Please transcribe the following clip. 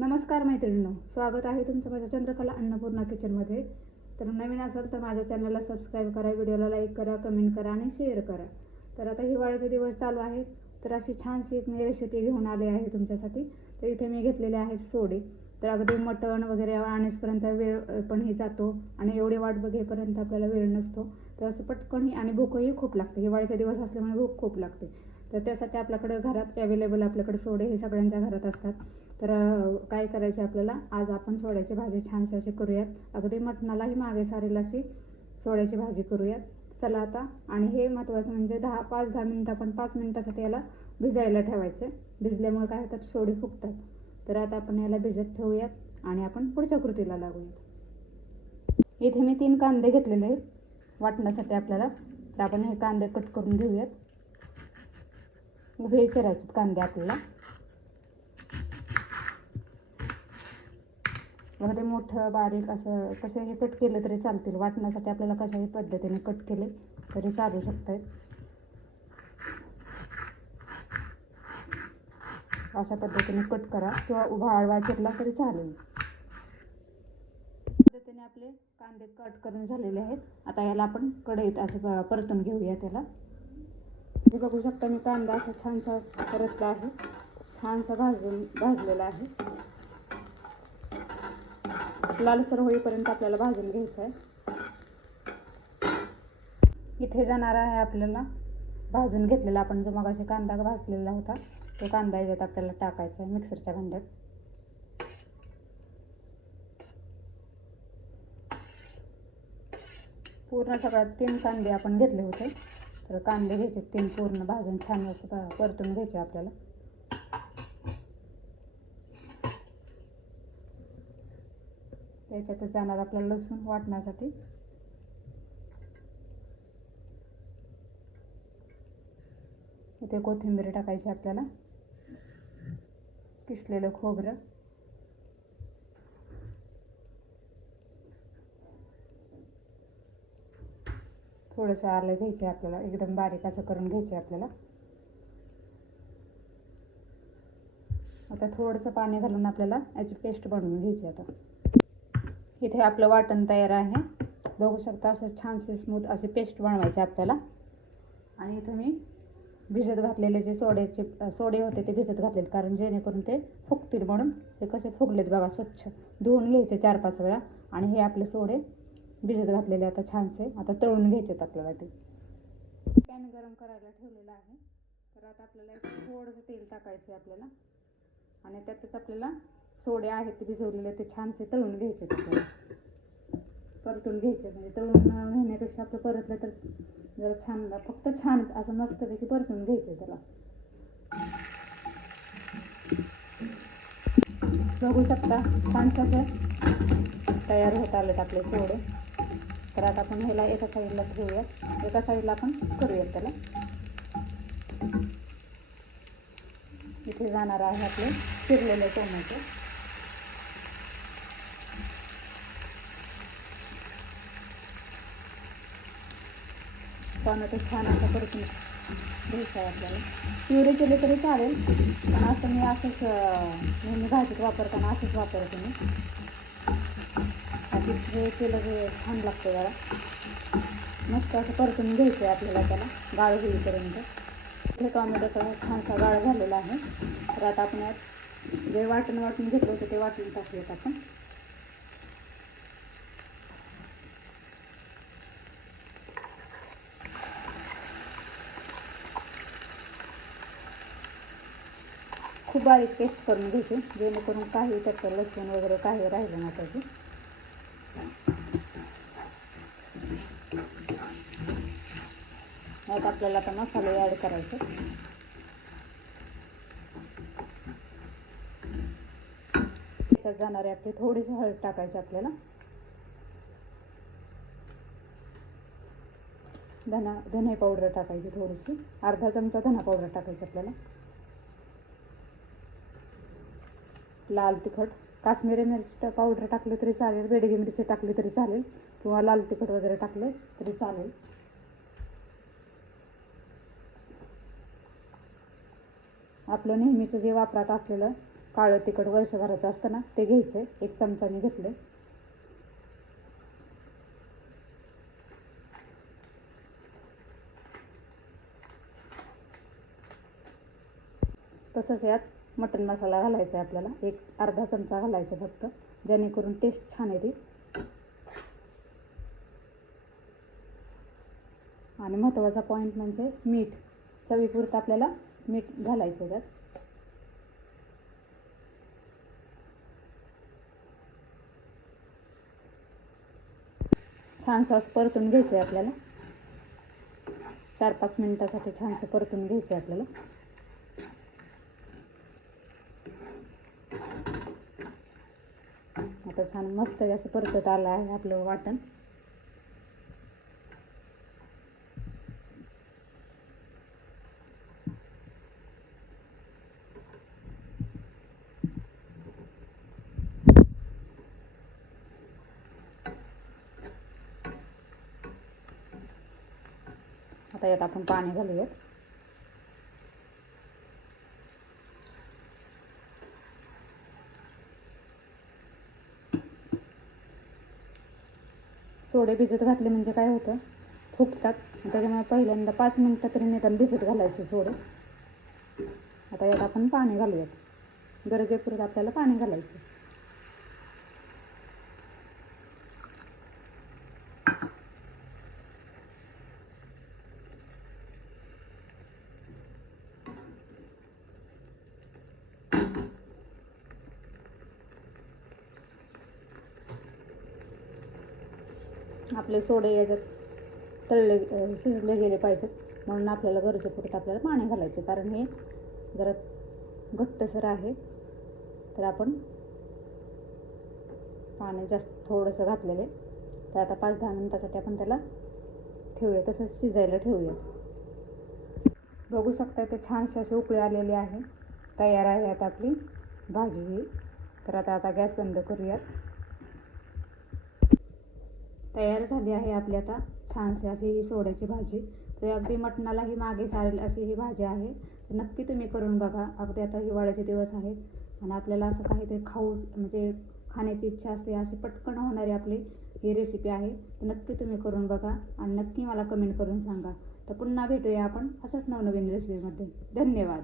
नमस्कार मैत्रिणींनो, स्वागत आहे तुमचं माझ्या चंद्रकला अन्नपूर्णा किचनमध्ये. तर नवीन असाल तर माझ्या चॅनलला सबस्क्राईब करा, व्हिडिओला लाईक करा, कमेंट करा आणि शेअर करा. तर आता हिवाळ्याचे दिवस चालू आहेत, तर अशी छानशी एक मी रेसिपी घेऊन आले आहे तुमच्यासाठी. तर इथे मी घेतलेले आहेत सोडे. तर अगदी मटण वगैरे आणेपर्यंत वेळ पणही जातो आणि एवढी वाट बघेपर्यंत आपल्याला वेळ नसतो. तर असं पटकनही आणि भूकही खूप लागते. हिवाळ्याचे दिवस असल्यामुळे भूक खूप लागते. तर त्यासाठी आपल्याकडे घरात अवेलेबल आपल्याकडे सोडे हे सगळ्यांच्या घरात असतात. तर काय करायचं आपल्याला, आज आपण सोड्याची भाजी छानशी अशी करूयात. अगदी मटणालाही मागे सारेल अशी सोड्याची भाजी करूयात. चला आता. आणि हे महत्त्वाचं म्हणजे 5-10 मिनिटं आपण 5 मिनिटासाठी याला भिजायला ठेवायचं. भिजल्यामुळे काय होतात, सोडे फुगतात. तर आता आपण याला भिजत ठेवूयात आणि आपण पुढच्या कृतीला लागूयात. इथे मी 3 कांदे घेतलेले आहेत वाटण्यासाठी आपल्याला. तर आपण हे कांदे कट करून घेऊयात. उभे चिरायचे कांदे आपल्याला. अगदी मोठं बारीक असं कसेही कट केलं तरी चालतील. वाटण्यासाठी आपल्याला कशाही पद्धतीने कट केले तरी चालू शकतात. अशा पद्धतीने कट करा किंवा उभा आडवा चिरला तरी चालेल. पद्धतीने आपले कांदे कट करून झालेले आहेत. आता याला आपण कढईत असं परतून घेऊया. त्याला हे बघू शकता, मी कांदा असा छानसा परतला आहे, छानसा भाजलेला आहे. लालसर होईपर्यंत आपल्याला भाजून घ्यायचं आहे. इथे जाणार आहे आपल्याला भाजून घेतलेला आपण जो मगाशी कांदा भाजलेला होता, तो कांदा याच्यात आपल्याला टाकायचा आहे मिक्सरच्या भांड्यात. पूर्ण सगळ्यात 3 कांदे आपण घेतले होते. तर कांदे घ्यायचे 3 पूर्ण भाजून छान असं परतून घ्यायचे आपल्याला. त्याच्यातच जाणार आपल्याला लसूण वाटण्यासाठी. इथे कोथिंबीर टाकायची आपल्याला, किसलेलं खोबरं, थोडंसं आलं घ्यायचं आपल्याला, एकदम बारीक असं करून घ्यायचं आपल्याला. आता थोडंसं पाणी घालून आपल्याला याची पेस्ट बनवून घ्यायची. आता इथे आपलं वाटण तयार आहे. बघू शकता, असं छानसे स्मूथ अशी पेस्ट बनवायची आपल्याला. आणि इथे मी भिजत घातलेले जे सोडे होते ते भिजत घातलेले, कारण जेणेकरून ते फुगतील म्हणून. ते कसे फुगलेत बघा, स्वच्छ धुवून घ्यायचे 4-5 वेळा. आणि हे आपले सोडे भिजत घातलेले आता छानसे आता तळून घ्यायचेत आपल्याला. ते पॅन गरम करायला ठेवलेलं आहे. तर आता आपल्याला थोडंसं तेल टाकायचं आहे आपल्याला. आणि त्यातच आपल्याला सोडे आहेत ते भिजवलेले ते छानसे तळून घ्यायचे आपल्याला, परतून घ्यायचे. म्हणजे तळून घेण्यापेक्षा आपलं परतलं तर जरा छान, फक्त छान असं मस्तपैकी परतून घ्यायचं त्याला. बघू शकता छानसे असं तयार होत आलेत आपले सोडे. तर आता आपण ह्याला एका साईडला ठेवूयात, एका साईडला आपण करूयात त्याला. इथे जाणार आहे आपले चिरलेले टोमॅटो. टोमॅटो छान असं परतून घ्यायचं आहे आपल्याला. प्युरी केले तरी चालेल, पण असं मी असंच नेहमी भाजीत वापरताना असंच वापरते मी. आधी हे केलं तर छान लागतं जरा. मस्त असं परतून घ्यायचं आहे आपल्याला त्याला गाळ होईपर्यंत. हे टोमॅटोचा छानसा गाळ झालेला आहे. तर आता आपण यात जे वाटून घेतलं होतं ते वाटून टाकूयात आपण. खूप बारीक पेस्ट करून घ्यायची, जेणेकरून काही त्यात लसूण वगैरे काही राहिलं नाही पाहिजे. यात आपल्याला आता मसाले ॲड करायचे. त्याच्यात जाणारे आपले थोडीशी हळद टाकायची आपल्याला. धने पावडर टाकायची थोडीशी, अर्धा चमचा धना पावडर टाकायची आपल्याला. लाल तिखट, काश्मीरी मिरची पावडर टाकले तरी चालेल, बेडगी मिरची टाकली तरी चालेल, किंवा लाल तिखट वगैरे टाकले तरी चालेल. आपलं नेहमीचं जे वापरात असलेलं काळं तिखट वर्षभराचं असतं ना ते घ्यायचं आहे, 1 चमचाने घेतलं. तसंच यात मटण मसाला घालायचा आहे आपल्याला, 1 अर्धा चमचा घालायचा फक्त, जेणेकरून टेस्ट छान येते. आणि महत्त्वाचा पॉईंट म्हणजे मीठ, चवीपुरतं आपल्याला मीठ घालायचं त्यात. छानसं असं परतून घ्यायचं आहे आपल्याला, 4-5 मिनिटासाठी छानसं परतून घ्यायचं आहे आपल्याला. आता छान मस्त असं परतत आलं आहे आपलं वाटण. आता यात आपण पाणी घालूयात. सोडे भिजत घातले म्हणजे काय होतं, फुगतात. त्याच्यामुळे पहिल्यांदा 5 मिनिटं तरी निदान भिजत घालायचे सोडे. आता यात आपण पाणी घालूयात, गरजेपुरतं आपल्याला पाणी घालायचं. आपले सोडे याच्यात शिजले गेले पाहिजेत, म्हणून आपल्याला गरजेपुरतं आपल्याला पाणी घालायचं. कारण हे जरा घट्टसर आहे, तर आपण पाणी जास्त थोडंसं घातलेलं आहे. तर आता 5-10 मिनिटासाठी आपण त्याला ठेवूया, तसंच शिजायला ठेवूया. बघू शकता ते छानसे असे उकळी आलेले आहे. तयार आहे आता आपली भाजी ही. तर आता गॅस बंद करूयात. तयार झाली आहे आपली आता छानशी अशी ही सोड्याची भाजी. तर अगदी मटणालाही मागे सारेल अशी ही भाजी आहे. तर नक्की तुम्ही करून बघा. अगदी आता हिवाळ्याचे दिवस आहेत आणि आपल्याला असं काहीतरी म्हणजे खाण्याची इच्छा असते, अशी पटकन होणारी आपली ही रेसिपी आहे. तर नक्की तुम्ही करून बघा आणि नक्की मला कमेंट करून सांगा. तर पुन्हा भेटूया आपण असंच नवनवीन रेसिपीमध्ये. धन्यवाद.